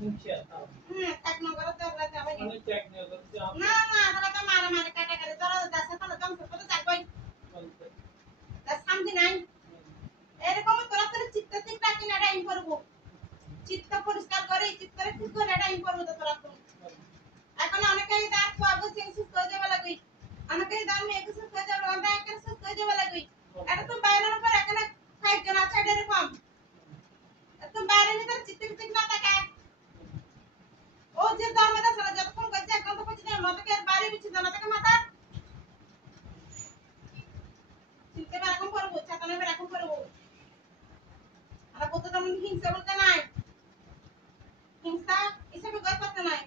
মুখিয়া এক নম্বর তো লাগে আমি মানে চেক নিয়ে করতে না না তাহলে তো মারা মারা কাটা করে ধরো দাসা তাহলে দম করতে থাকবই দাস শান্তি নাই এরকম তোরা তোর চিত্ত ঠিক রাখি না এটা করব চিত্ত পরিষ্কার করে চিত্তরে ঠিক করে এটা করব তো তোরা এখন অনেকেই দাঁত পাবো সিং সুস্থ হয়ে যাবে লাগি অনেকেই দাঁত মেয়ে সুস্থ হয়ে যাবে আমরা একা সুস্থ হয়ে যাবে লাগি এটা তো বাইরের উপর এখানে 5 জন আছে এরকম তো বাইরে ভিতর চিত্ত ঠিক না থাকে ও যে ধর্মটা সারা যতক্ষণ করছে একদম তো কিছু না মাথাকে আর বাইরে বিচ্ছে না তাকে মাথা চিন্তা এরকম করবো ছাতানো এরকম করবো আর কত তেমন হিংসা বলতে নাই হিংসা হিসেবে গয় পাতে নাই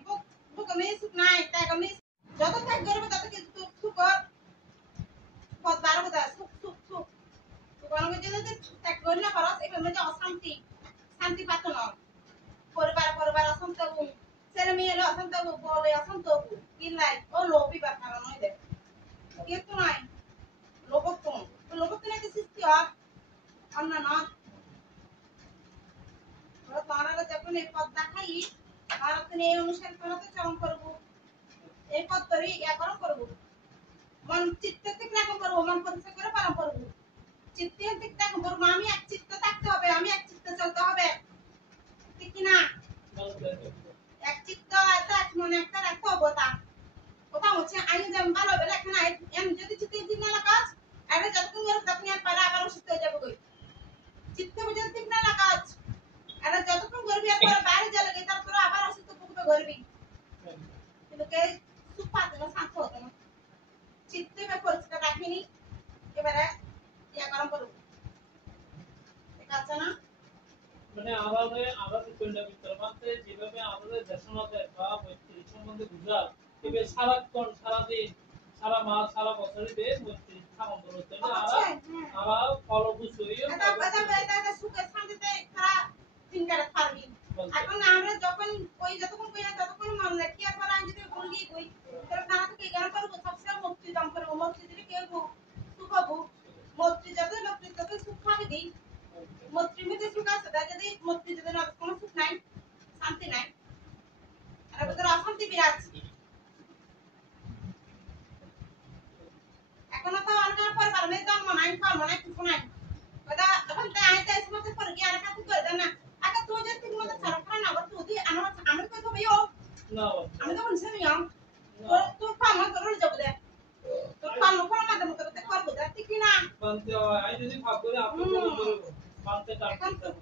বুক আমি সুখ নাই তাই আমি যত থাক করবে তত কিন্তু সুখ পদ বাড়বো দা সুখ সুখ সুখ সুখ যদি ত্যাগ করি না পারস এখানে যে অশান্তি শান্তি পাত না পরিবার পরিবার অশান্ত ছেলে মেয়ে অশান্ত বলে অশান্ত কিলাই ও লোভী বা কারণ হয় দেখ কিন্তু নাই লোভত্ব লোভত্ব নাকি সৃষ্টি হয় অন্য নয় তারা যখন এই পদ দেখাই তারা তুমি এই অনুসারে তোরা তো চরম করবো এই পদ ধরে একরম করবো মন চিত্ত ঠিক রাখম করবো মন পরিষ্কার করে পালন করবো চিত্তে ঠিক রাখম করবো আমি এক চিত্ত থাকতে হবে আমি এক চিত্ত চলতে হবে ঠিক কিনা এক চিত্ত আছে এক মনে একটা রাখতে হবে তা কথা হচ্ছে আমি যেমন ভালো হবে এখানে আমি যদি চিত্তে ঠিক না লাগাস আরে যতক্ষণ করে তখন আর পারা আবার সুস্থ হয়ে যাবে কই চিত্তে যদি ঠিক না লাগাস আরে যতক্ষণ করবি আর পরে বাইরে যা লাগে তারপরে আবার অসুস্থ পুকুরে করবি কিন্তু কে সুখ পাতে না শান্ত হতো না চিত্তে পরিষ্কার রাখিনি এবারে ইয়া গরম করবো ঠিক আছে না মানে আমাদের কোনটা ভিতর মানতে যেভাবে আমাদের দেশনাতে বা মৈত্রী সম্বন্ধে বুঝা এবে সারাক্ষণ সারাদিন সারা মাস সারা বছরই মৈত্রী থামন করতে না আরা ফলবুস হইও এটা সুখে শান্তিতে খারাপ চিন্তাটা পারবি এখন আমরা যখন কই যতক্ষণ কই ততক্ষণ মন রাখি আর পরে আমি যদি বলি কই তাহলে তারা থেকে জ্ঞান করবো সবসময় মুক্তি দাম করবো মুক্তি দিলে কেউ সুখ হবো মুক্তি যত সুখ পাবি দিই মৈত্রীর মধ্যে সুখ আছে তাই যদি মৈত্রী যদি না কোনো সুখ নাই শান্তি নাই আর ভিতরে অশান্তি বিরাজ এখন তো অন্য পরিবার মে জন্ম নাই কর্ম নাই কিছু নাই কথা এখন তাই আইতে সমস্ত করে কি আর কাছে করে দেন না আগে তুই যদি ঠিক মতো সরকার না করতে তুই আমি কই তো ভাইও না আমি তো বলছি না তুই কর্ম করে যাব দে তুই কর্ম করে মাধ্যমে করতে করব দে ঠিক না মানতে হয় আমি যদি ভাব করে আপনি বলবো মানতে এখন তুই